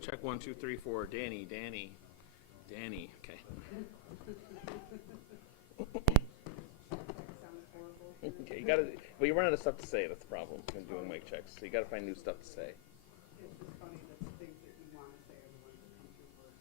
Check 1, 2, 3, 4. Danny. Okay. Okay, you gotta. Well, you run out of stuff to say. That's the problem when doing mic checks. So you gotta find new stuff to say. It's just funny that the things that you want to say are the ones that come through first.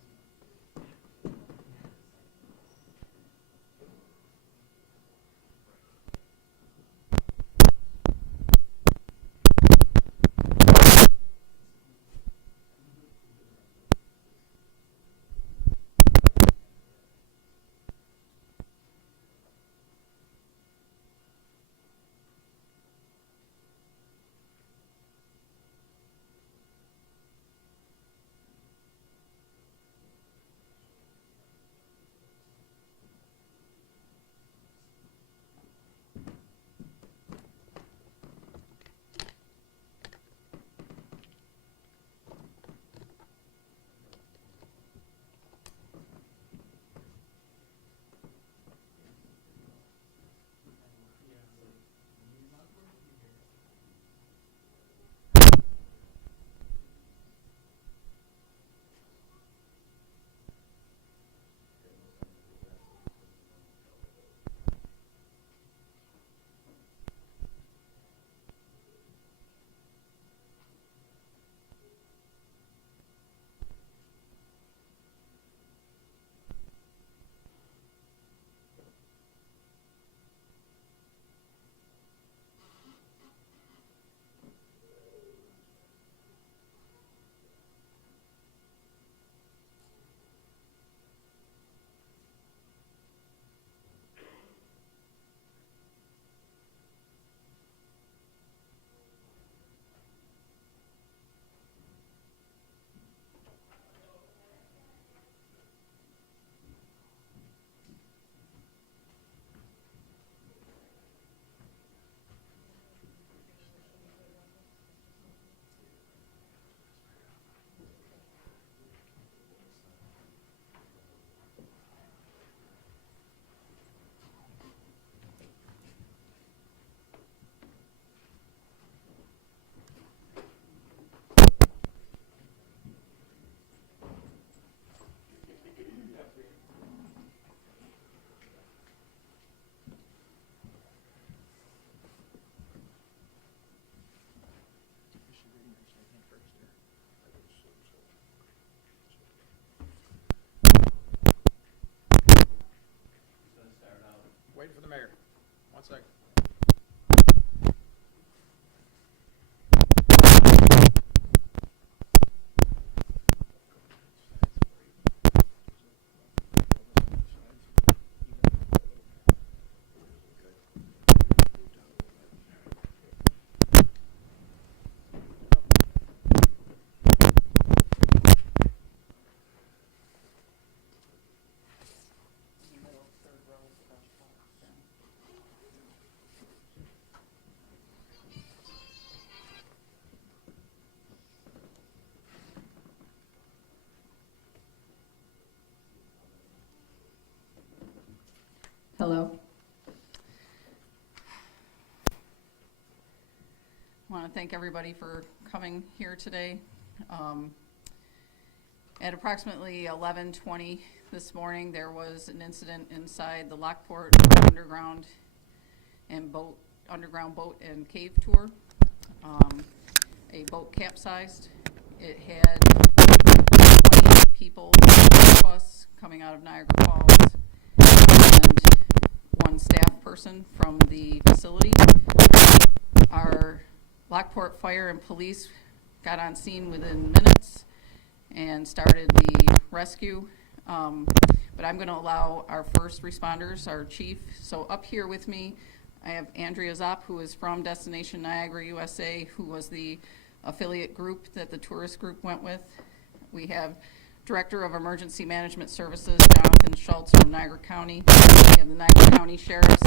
Waiting for the mayor. 1 second. Hello. I want to thank everybody for coming here today. At approximately 11:20 this morning, there was an incident inside the Lockport underground and underground boat and cave tour. A boat capsized. It had 28 people with us coming out of Niagara Falls and one staff person from the facility. Our Lockport Fire and Police got on scene within minutes and started the rescue. But I'm going to allow our first responders, our chief. So up here with me, I have Andrea Zopp, who is from Destination Niagara, USA, who was the affiliate group that the tourist group went with. We have Director of Emergency Management Services, Jonathan Schultz from Niagara County. We have the Niagara County Sheriffs,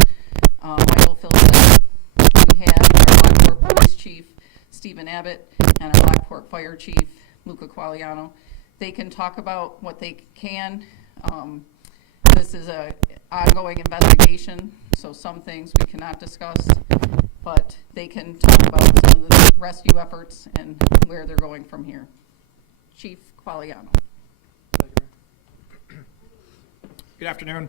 Michael Phillips. We have our Lockport Police Chief, Stephen Abbott, and our Lockport Fire Chief, Luca Quagliano. They can talk about what they can. This is an ongoing investigation, so some things we cannot discuss, but they can talk about some of the rescue efforts and where they're going from here. Chief Quagliano. Good afternoon.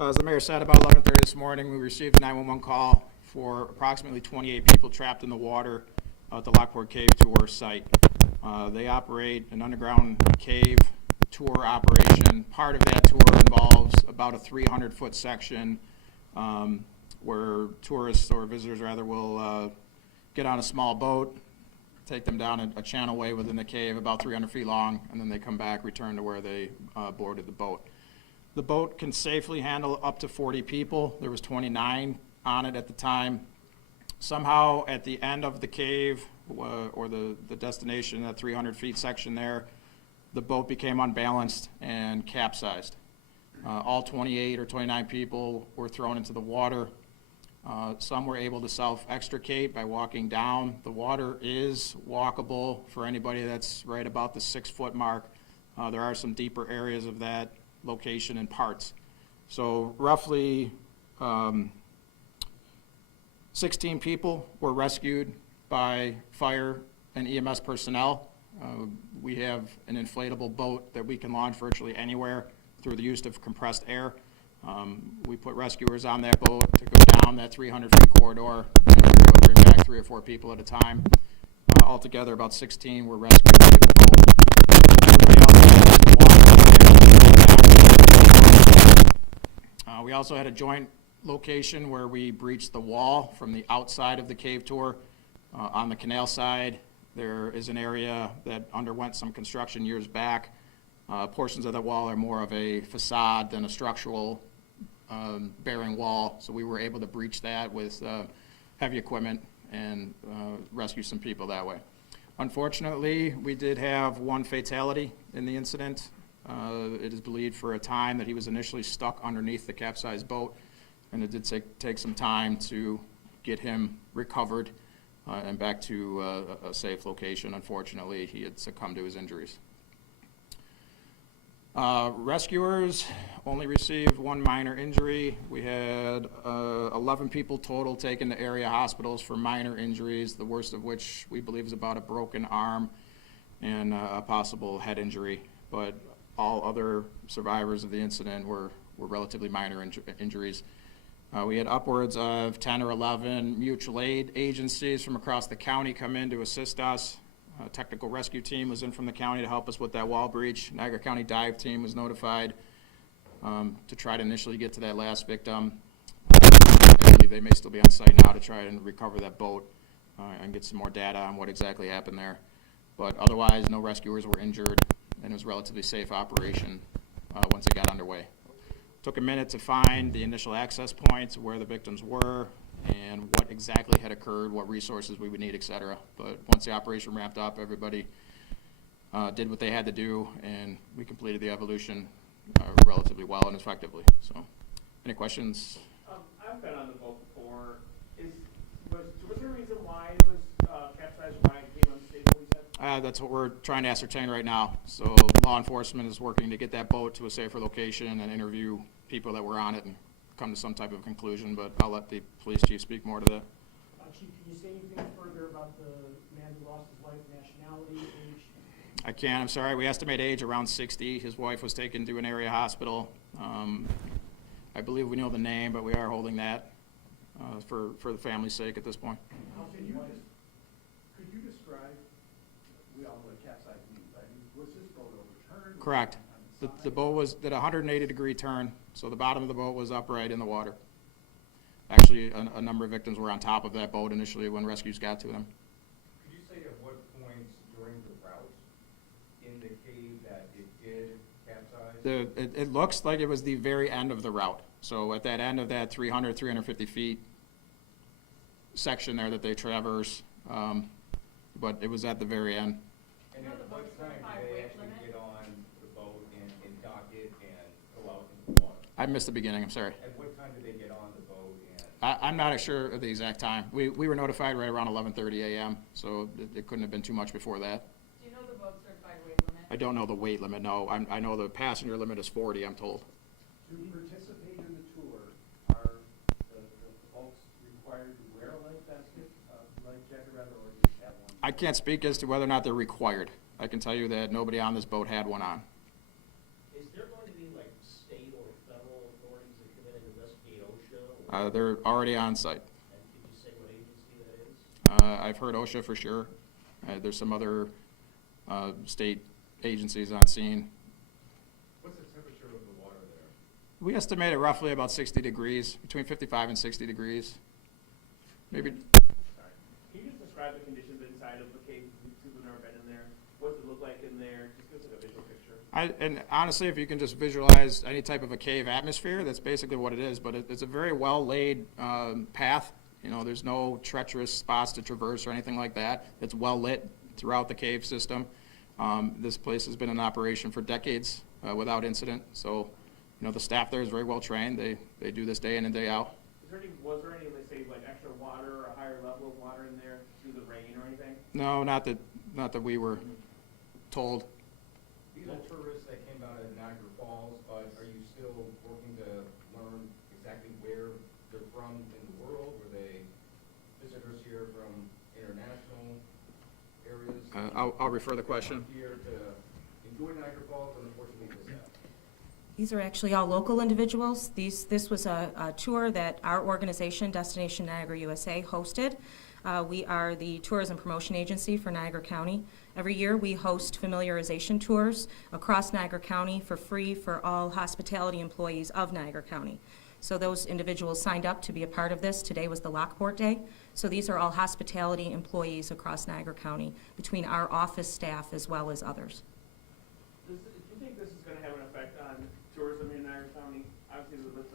As the mayor said, about 11:30 this morning, we received a 911 call for approximately 28 people trapped in the water at the Lockport Cave tour site. They operate an underground cave tour operation. Part of that tour involves about a 300-foot section where tourists or visitors rather will get on a small boat, take them down a channelway within the cave about 300 feet long, and then they come back, return to where they boarded the boat. The boat can safely handle up to 40 people. There was 29 on it at the time. Somehow at the end of the cave or the destination, that 300 feet section there, the boat became unbalanced and capsized. All 28 or 29 people were thrown into the water. Some were able to self-extricate by walking down. The water is walkable for anybody that's right about the 6-foot mark. There are some deeper areas of that location and parts. So roughly 16 people were rescued by fire and EMS personnel. We have an inflatable boat that we can launch virtually anywhere through the use of compressed air. We put rescuers on that boat to go down that 300-foot corridor, and we were able to bring back 3 or 4 people at a time. Altogether, about 16 were rescued via the boat. Everybody else we also had a joint location where we breached the wall from the outside of the cave tour. On the canal side, there is an area that underwent some construction years back. Portions of that wall are more of a facade than a structural bearing wall, so we were able to breach that with heavy equipment and rescue some people that way. Unfortunately, we did have one fatality in the incident. It is believed for a time that he was initially stuck underneath the capsized boat, and it did take some time to get him recovered and back to a safe location. Unfortunately, he had succumbed to his injuries. Rescuers only received one minor injury. We had 11 people total taken to area hospitals for minor injuries, the worst of which we believe is about a broken arm and a possible head injury. But all other survivors of the incident were relatively minor injuries. We had upwards of 10 or 11 mutual aid agencies from across the county come in to assist us. A technical rescue team was in from the county to help us with that wall breach. Niagara County dive team was notified to try to initially get to that last victim. I believe they may still be on site now to try and recover that boat and get some more data on what exactly happened there. But otherwise, no rescuers were injured, and it was a relatively safe operation once it got underway. Took a minute to find the initial access points, where the victims were, and what exactly had occurred, what resources we would need, etc. But once the operation ramped up, everybody did what they had to do, and we completed the evolution relatively well and effectively. So, any questions? I've been on the boat before. Was there a reason why it was capsized, why it became unstable, you said? That's what we're trying to ascertain right now. So law enforcement is working to get that boat to a safer location and interview people that were on it and come to some type of conclusion, but I'll let the police chief speak more to that. Chief, can you say anything further about the man who lost his wife, nationality, age? I can't, I'm sorry. We estimate age around 60. His wife was taken to an area hospital. I believe we know the name, but we are holding that for the family's sake at this point. Could you describe, we all know what capsize means, right? Was this boat overturned? Correct. On The boat did a 180-degree turn, so the bottom of the boat was upright in the water. Actually, a number of victims were on top of that boat initially when rescues got to them. Could you say at what points during the route in the cave that it did capsize? It looks like it was the very end of the route. So at that end of that 350 feet section there that they traverse, but it was at the very end. And at what time did they actually get on the boat and dock it and go out into the water? I missed the beginning, I'm sorry. At what time did they get on the boat and? I'm not sure of the exact time. We were notified right around 11:30 a.m., so it couldn't have been too much before that. Do you know the boat certified weight limit? I don't know the weight limit, no. I know the passenger limit is 40, I'm told. To participate in the tour, are the folks required to wear a life basket, life jacket rather, or just have one? I can't speak as to whether or not they're required. I can tell you that nobody on this boat had one on. Is there going to be like state or federal authorities that come in and investigate OSHA? They're already on site. And could you say what agency that is? I've heard OSHA for sure. There's some other state agencies on scene. What's the temperature of the water there? We estimate it roughly about 60 degrees, between 55 and 60 degrees. Maybe. Sorry. Can you just describe the conditions inside of the cave? People who've never been in there. What does it look like in there? Just give us like a visual picture. And honestly, if you can just visualize any type of a cave atmosphere, that's basically what it is. But it's a very well-laid path. You know, there's no treacherous spots to traverse or anything like that. It's well-lit throughout the cave system. This place has been in operation for decades without incident. So, you know, the staff there is very well-trained. They do this day in and day out. Was there any, let's say, like extra water or a higher level of water in there through the rain or anything? No, not that we were told. These are tourists that came out of Niagara Falls, but are you still working to learn exactly where they're from in the world? Were they visitors here from international areas? I'll refer the question. Here to enjoy Niagara Falls, and unfortunately miss out. These are actually all local individuals. This was a tour that our organization, Destination Niagara USA, hosted. We are the tourism promotion agency for Niagara County. Every year we host familiarization tours across Niagara County for free for all hospitality employees of Niagara County. So those individuals signed up to be a part of this. Today was the Lockport Day. So these are all hospitality employees across Niagara County, between our office staff as well as others. Do you think this is going to have an effect on tourism in Niagara County? Obviously, with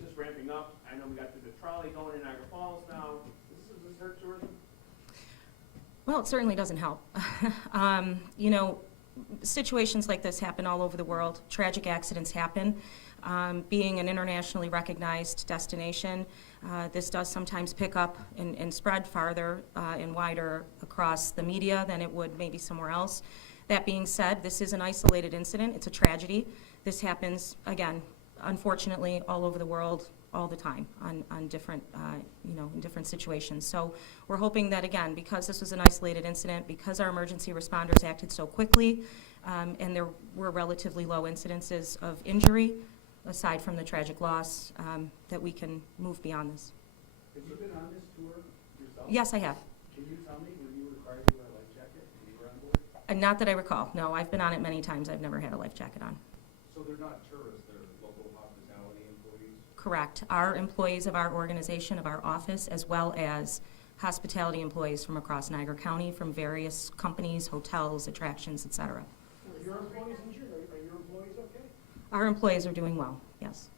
just ramping up, I know we got the trolley going in Niagara Falls now. Does this hurt tourism? Well, it certainly doesn't help. You know, situations like this happen all over the world. Tragic accidents happen. Being an internationally recognized destination, this does sometimes pick up and spread farther and wider across the media than it would maybe somewhere else. That being said, this is an isolated incident. It's a tragedy. This happens, again, unfortunately, all over the world, all the time on different, you know, in different situations. So we're hoping that, again, because this was an isolated incident, because our emergency responders acted so quickly, and there were relatively low incidences of injury, aside from the tragic loss, that we can move beyond this. Have you been on this tour yourself? Yes, I have. Can you tell me, were you required to wear a life jacket when you were on board? Not that I recall. No, I've been on it many times. I've never had a life jacket on. So they're not tourists, they're local hospitality employees? Correct. Our employees of our organization, of our office, as well as hospitality employees from across Niagara County, from various companies, hotels, attractions, et cetera. Are your employees injured? Are your employees okay? Our employees are doing well, yes.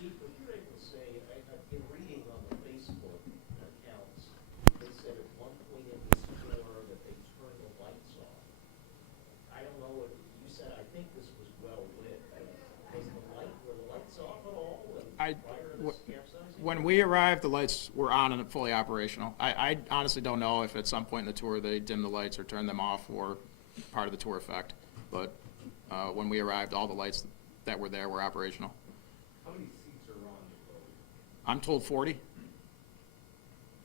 Chief, if you're able to say, I've been reading on the Facebook accounts, they said at one point in this tour that they turned the lights off. I don't know what, you said, I think this was well lit. Were the lights off at all prior to this capsizing? When we arrived, the lights were on and fully operational. I honestly don't know if at some point in the tour they dimmed the lights or turned them off or part of the tour effect. But when we arrived, all the lights that were there were operational. How many seats are on the boat? I'm told 40.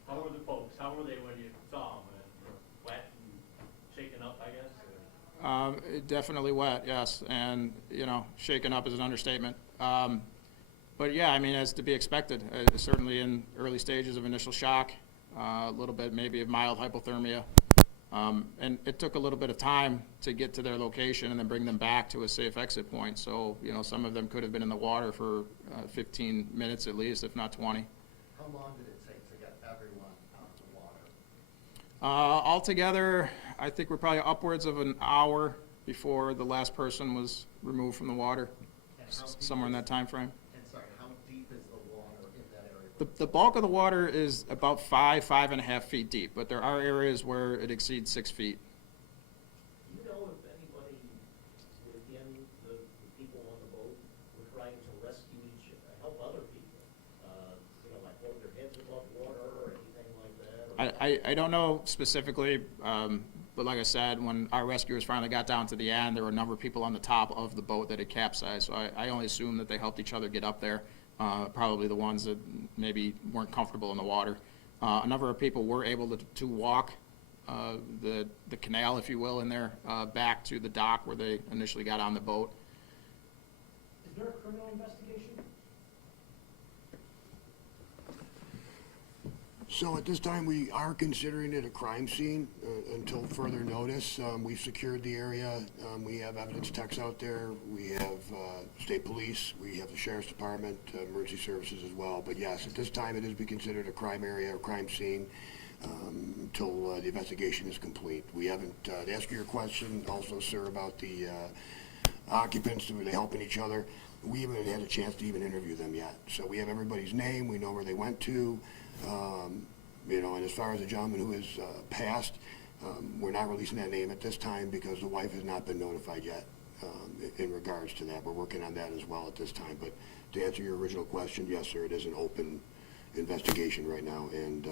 How were the folks? How were they when you saw them? Wet and shaken up, I guess? Definitely wet, yes, and, you know, shaken up is an understatement. But yeah, I mean, as to be expected, certainly in early stages of initial shock, a little bit maybe of mild hypothermia. And it took a little bit of time to get to their location and then bring them back to a safe exit point. So, you know, some of them could have been in the water for 15 minutes at least, if not 20. How long did it take to get everyone out of the water? Altogether, I think we're probably upwards of an hour before the last person was removed from the water, And how deep somewhere in is- that time frame. And sorry, how deep is the water in that area? The bulk of the water is about 5.5 feet deep, but there are areas where it exceeds 6 feet. Do you know if anybody within the people on the boat were trying to rescue help other people? You know, like hold their heads above water or anything like that? I don't know specifically, but like I said, when our rescuers finally got down to the end, there were a number of people on the top of the boat that had capsized. So I only assume that they helped each other get up there, probably the ones that maybe weren't comfortable in the water. A number of people were able to walk the canal, if you will, in there back to the dock where they initially got on the boat. Is there a criminal investigation? So at this time, we are considering it a crime scene until further notice. We've secured the area. We have evidence techs out there. We have state police. We have the sheriff's department, emergency services as well. But yes, at this time, it is be considered a crime area or crime scene until the investigation is complete. We haven't, to answer your question also, sir, about the occupants, were they helping each other? We haven't had a chance to even interview them yet. So we have everybody's name. We know where they went to. You know, and as far as the gentleman who has passed, we're not releasing that name at this time because the wife has not been notified yet in regards to that. We're working on that as well at this time. But to answer your original question, yes, sir, it is an open investigation right now. And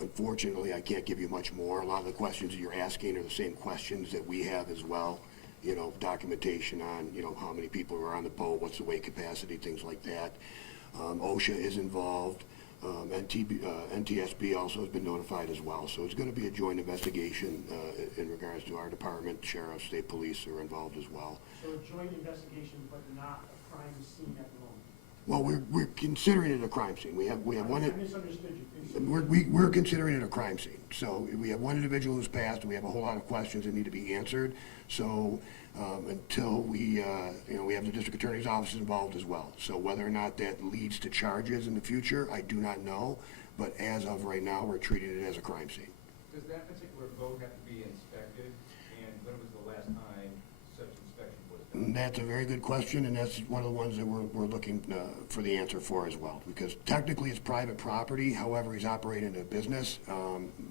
unfortunately, I can't give you much more. A lot of the questions that you're asking are the same questions that we have as well. You know, documentation on, you know, how many people are on the boat, what's the weight capacity, things like that. OSHA is involved. NTSB also has been notified as well. So it's going to be a joint investigation in regards to our department, sheriff, state police are involved as well. So a joint investigation, but not a crime scene at the moment? Well, we're considering it a crime scene. We have one. I misunderstood you. We're considering it a crime scene. So we have one individual who's passed, and we have a whole lot of questions that need to be answered. So until we, you know, we have the district attorney's office involved as well. So whether or not that leads to charges in the future, I do not know. But as of right now, we're treating it as a crime scene. Does that particular boat have to be inspected? And when was the last time such inspection was done? That's a very good question, and that's one of the ones that we're looking for the answer for as well. Because technically it's private property, however, he's operating a business.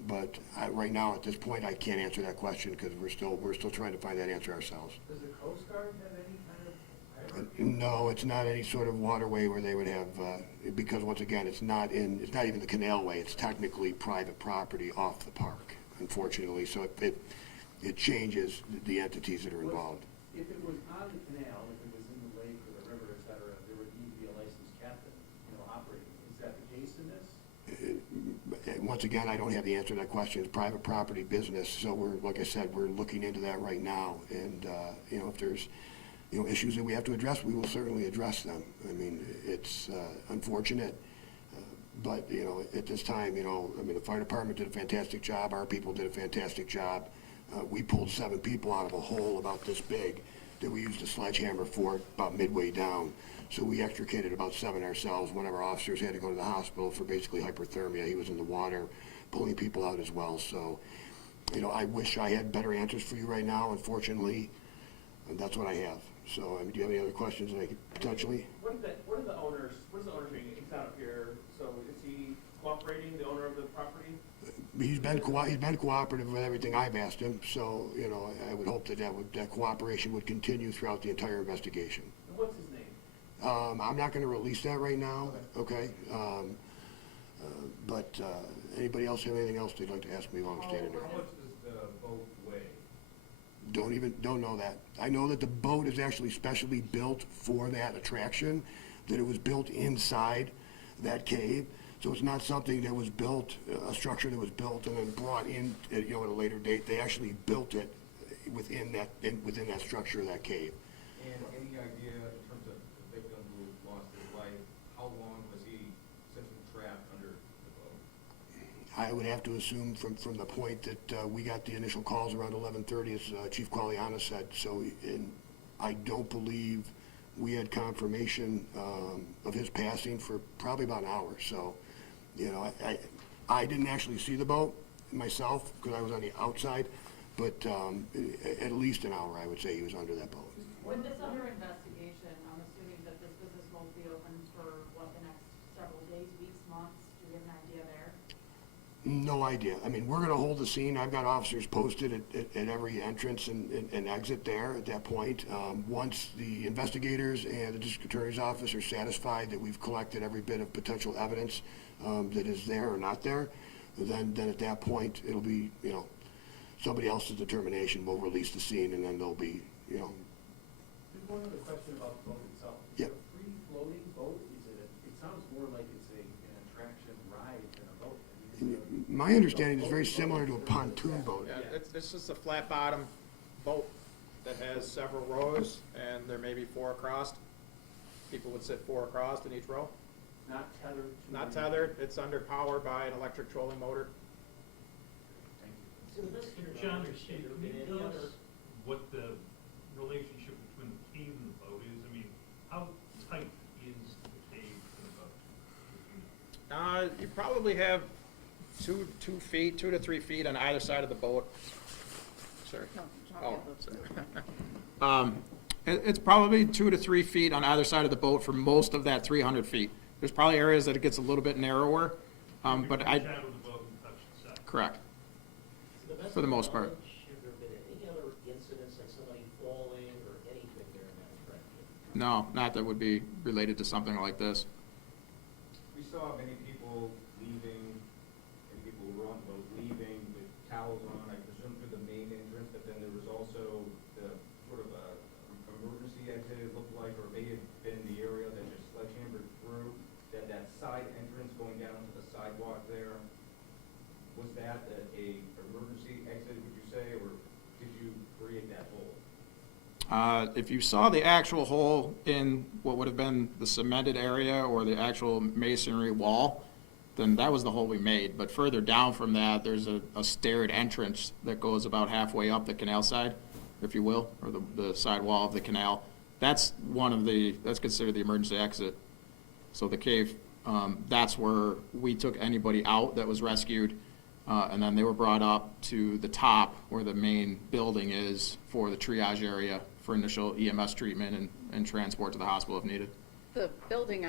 But right now, at this point, I can't answer that question because we're still trying to find that answer ourselves. Does the Coast Guard have any kind of? No, it's not any sort of waterway where they would have, because once again, it's not even the canalway. It's technically private property off the park, unfortunately. So it changes the entities that are involved. If it was on the canal, if it was in the lake or the river, et cetera, there would need to be a licensed captain, you know, operating. Is that the case in this? Once again, I don't have the answer to that question. It's private property business, so like I said, we're looking into that right now. And, you know, if there's, you know, issues that we have to address, we will certainly address them. I mean, it's unfortunate, but, you know, at this time, you know, I mean, the fire department did a fantastic job. Our people did a fantastic job. We pulled 7 people out of a hole about this big that we used a sledgehammer for about midway down. So we extricated about 7 ourselves. One of our officers had to go to the hospital for basically hypothermia. He was in the water, pulling people out as well. So, you know, I wish I had better answers for you right now. Unfortunately, that's what I have. So, I mean, do you have any other questions that I could potentially? What is the owner doing? He's not up here, so is he cooperating, the owner of the property? He's been cooperative with everything I've asked him. So, you know, I would hope that cooperation would continue throughout the entire investigation. And what's his name? I'm not going to release that right now, okay? But anybody else have anything else they'd like to ask me while I'm standing there? How much does the boat weigh? Don't know that. I know that the boat is actually specially built for that attraction, that it was built inside that cave. So it's not something that was built, a structure that was built and then brought in, you know, at a later date. They actually built it within that structure of that cave. And any idea in terms of the victim who lost his life, how long was he essentially trapped under the boat? I would have to assume from the point that we got the initial calls around 11:30, as Chief Qualiana said. So, and I don't believe we had confirmation of his passing for probably about an hour. So, you know, I didn't actually see the boat myself because I was on the outside, but at least an hour, I would say he was under that boat. With this under investigation, I'm assuming that this business won't be open for, what, the next several days, weeks, months? Do you have an idea there? No idea. I mean, we're gonna hold the scene. I've got officers posted at every entrance and exit there at that point. Once the investigators and the district attorney's office are satisfied that we've collected every bit of potential evidence that is there or not there, then at that point, it'll be, you know, somebody else's determination. We'll release the scene, and then there'll be, you know. Just one other question about the boat itself. Yeah. Is it a free-floating boat? It sounds more like it's an attraction ride than a boat. I mean, is it My understanding is very similar to a pontoon boat. Yeah, it's just a flat bottom boat that has several rows, and there may be 4 across. People would sit 4 across in each row. not tethered to? Not tethered, it's under power by an electric trolling motor. Thank you. So this, John, has can there you been any tell other? us what the relationship between the cave and the boat is? I mean, how tight is the cave to the boat? You probably have 2 feet, 2 to 3 feet on either side of the boat. Sorry. No, Oh, sorry. sorry. It's probably 2 to 3 feet on either side of the boat for most of that 300 feet. There's probably areas that it gets a little bit narrower, but You I, can shadow the boat and touch the side. correct. To the best For the of most part. knowledge, have there been any other incidents, like somebody falling or anything there in that attraction? No, not that would be related to something like this. We saw many people leaving, many people who were on the boat leaving with towels on, I presume through the main entrance, but then there was also the sort of a emergency exit, it looked like, or may have been the area that just sledgehammered through, that side entrance going down to the sidewalk there. Was that a emergency exit, would you say, or did you create that hole? If you saw the actual hole in what would have been the cemented area or the actual masonry wall, then that was the hole we made. But further down from that, there's a staired entrance that goes about halfway up the canal side, if you will, or the side wall of the canal. That's that's considered the emergency exit. So the cave, that's where we took anybody out that was rescued, and then they were brought up to the top where the main building is for the triage area for initial EMS treatment and transport to the hospital if needed. The building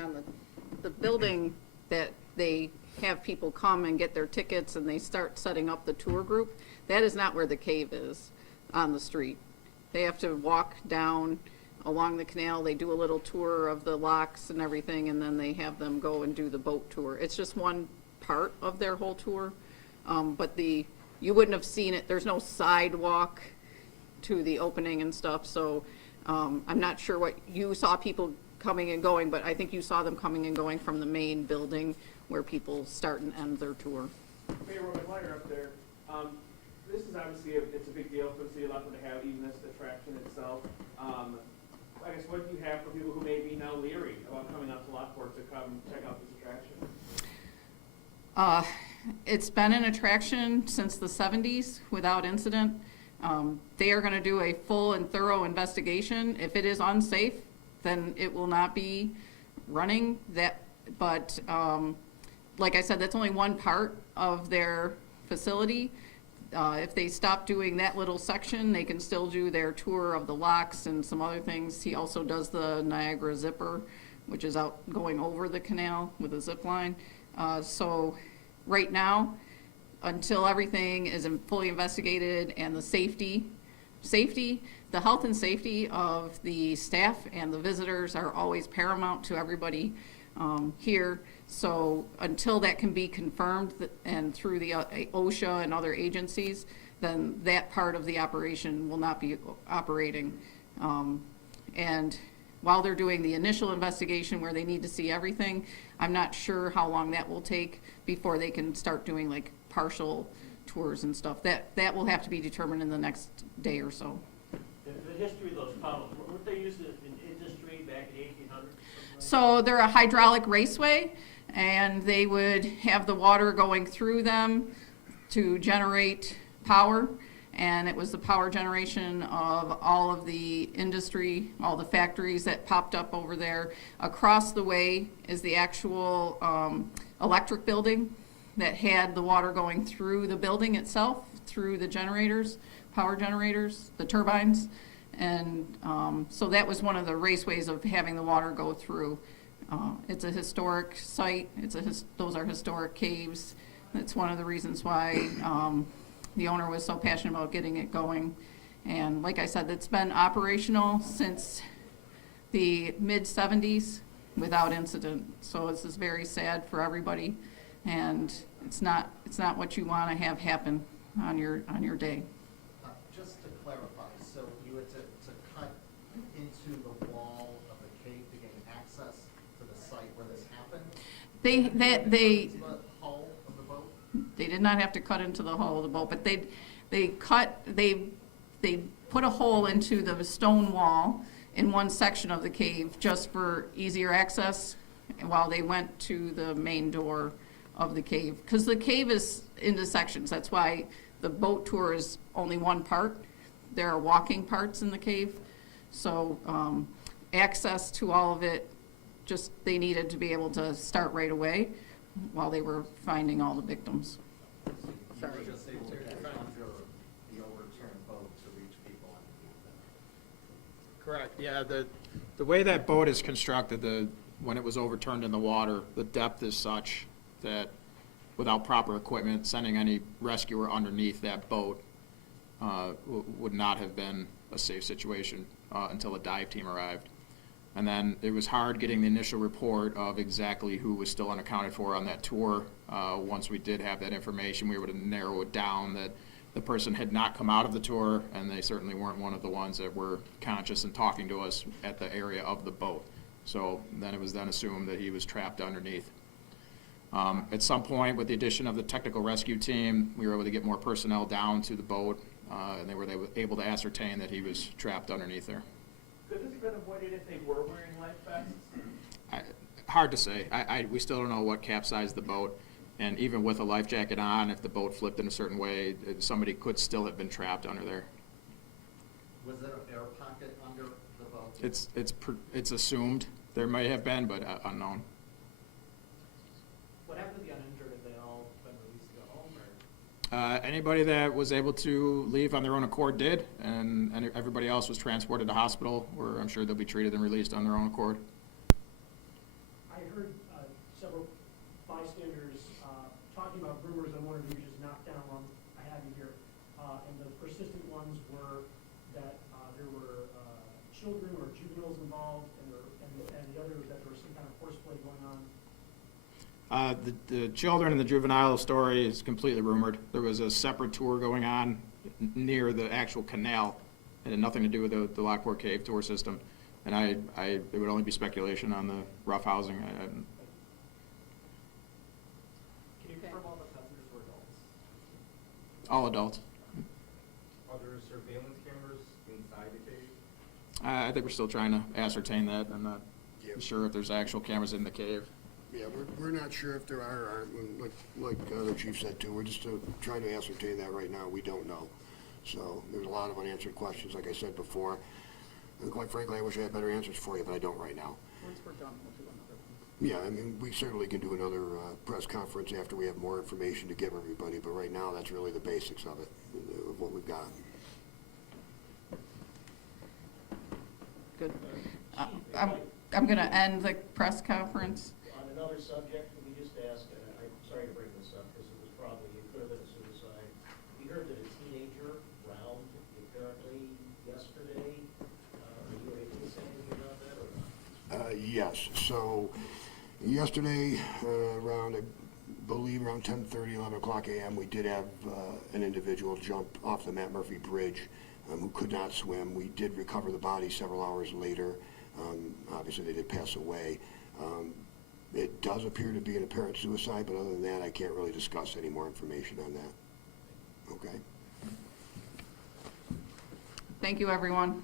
the building that they have people come and get their tickets and they start setting up the tour group, that is not where the cave is on the street. They have to walk down along the canal, they do a little tour of the locks and everything, and then they have them go and do the boat tour. It's just one part of their whole tour, but you wouldn't have seen it, there's no sidewalk to the opening and stuff, so I'm not sure what, you saw people coming and going, but I think you saw them coming and going from the main building where people start and end their tour. Mayor Roman, while you're up there, this is obviously, it's a big deal for the city of Lockport to have even this attraction itself. I guess what do you have for people who may be now leery about coming out to Lockport to come check out this attraction? It's been an attraction since the 70s without incident. They are going to do a full and thorough investigation. If it is unsafe, then it will not be running. But like I said, that's only one part of their facility. If they stop doing that little section, they can still do their tour of the locks and some other things. He also does the Niagara Zipper, which is out going over the canal with a zip line. So right now, until everything is fully investigated and the the health and safety of the staff and the visitors are always paramount to everybody here. So until that can be confirmed and through the OSHA and other agencies, then that part of the operation will not be operating. And while they're doing the initial investigation where they need to see everything, I'm not sure how long that will take before they can start doing like partial tours and stuff. That will have to be determined in the next day or so. The history of those tunnels, weren't they used in industry back in 1800s? So they're a hydraulic raceway, and they would have the water going through them to generate power. And it was the power generation of all of the industry, all the factories that popped up over there. Across the way is the actual electric building that had the water going through the building itself, through the generators, power generators, the turbines. And so that was one of the raceways of having the water go through. It's a historic site. Those are historic caves. That's one of the reasons why the owner was so passionate about getting it going. And like I said, it's been operational since the mid-70s without incident. So this is very sad for everybody, and it's not what you want to have happen on your day. Just to clarify, so you had to cut into the wall of the cave to gain access to the site where this happened? They The hull of the boat? They did not have to cut into the hull of the boat, but they put a hole into the stone wall in one section of the cave just for easier access while they went to the main door of the cave. Because the cave is into sections. That's why the boat tour is only one part. There are walking parts in the cave. So access to all of it, just they needed to be able to start right away while they were finding all the victims. You were just able to get under the overturned boat to reach people underneath it. Correct, yeah, the way that boat is constructed, when it was overturned in the water, the depth is such that without proper equipment, sending any rescuer underneath that boat would not have been a safe situation until a dive team arrived. And then it was hard getting the initial report of exactly who was still unaccounted for on that tour. Once we did have that information, we were able to narrow it down that the person had not come out of the tour, and they certainly weren't one of the ones that were conscious and talking to us at the area of the boat. So then it was then assumed that he was trapped underneath. At some point, with the addition of the technical rescue team, we were able to get more personnel down to the boat, and they were able to ascertain that he was trapped underneath there. Could this have been avoided if they were wearing life vests? Hard to say. We still don't know what capsized the boat, and even with a life jacket on, if the boat flipped in a certain way, somebody could still have been trapped under there. Was there an air pocket under the boat? It's assumed there may have been, but unknown. What happened to the uninjured? Have they all been released to go home, or? Anybody that was able to leave on their own accord did, and everybody else was transported to hospital, where I'm sure they'll be treated and released on their own accord. I heard several bystanders talking about rumors. I wondered if you just knocked down one. I have you here. And the persistent ones were that there were children or juveniles involved, and the other was that there was some kind of horseplay going on. The children and the juvenile story is completely rumored. There was a separate tour going on near the actual canal. It had nothing to do with the Lockport Cave tour system. And it would only be speculation on the rough housing. Can you confirm all the passengers were adults? All adults. Are there surveillance cameras inside the cave? I think we're still trying to ascertain that. I'm not sure if there's actual cameras in the cave. Yeah, we're not sure if there are or aren't. Like the chief said too, we're just trying to ascertain that right now. We don't know. So there's a lot of unanswered questions, like I said before. And quite frankly, I wish I had better answers for you, but I don't right now. Once we're done, we'll do another one. Yeah, I mean, we certainly can do another press conference after we have more information to give everybody, but right now, that's really the basics of it, of what we've got. Good. I'm going to end the press conference. On another subject, let me just ask, and I'm sorry to bring this up because it was probably, it could have been a suicide. We heard that a teenager drowned apparently yesterday. Are you able to say anything about that or not? Yes, so yesterday, around, I believe around 10:30, 11 o'clock a.m., we did have an individual jump off the Matt Murphy Bridge who could not swim. We did recover the body several hours later. Obviously, they did pass away. It does appear to be an apparent suicide, but other than that, I can't really discuss any more information on that. Okay? Thank you, everyone.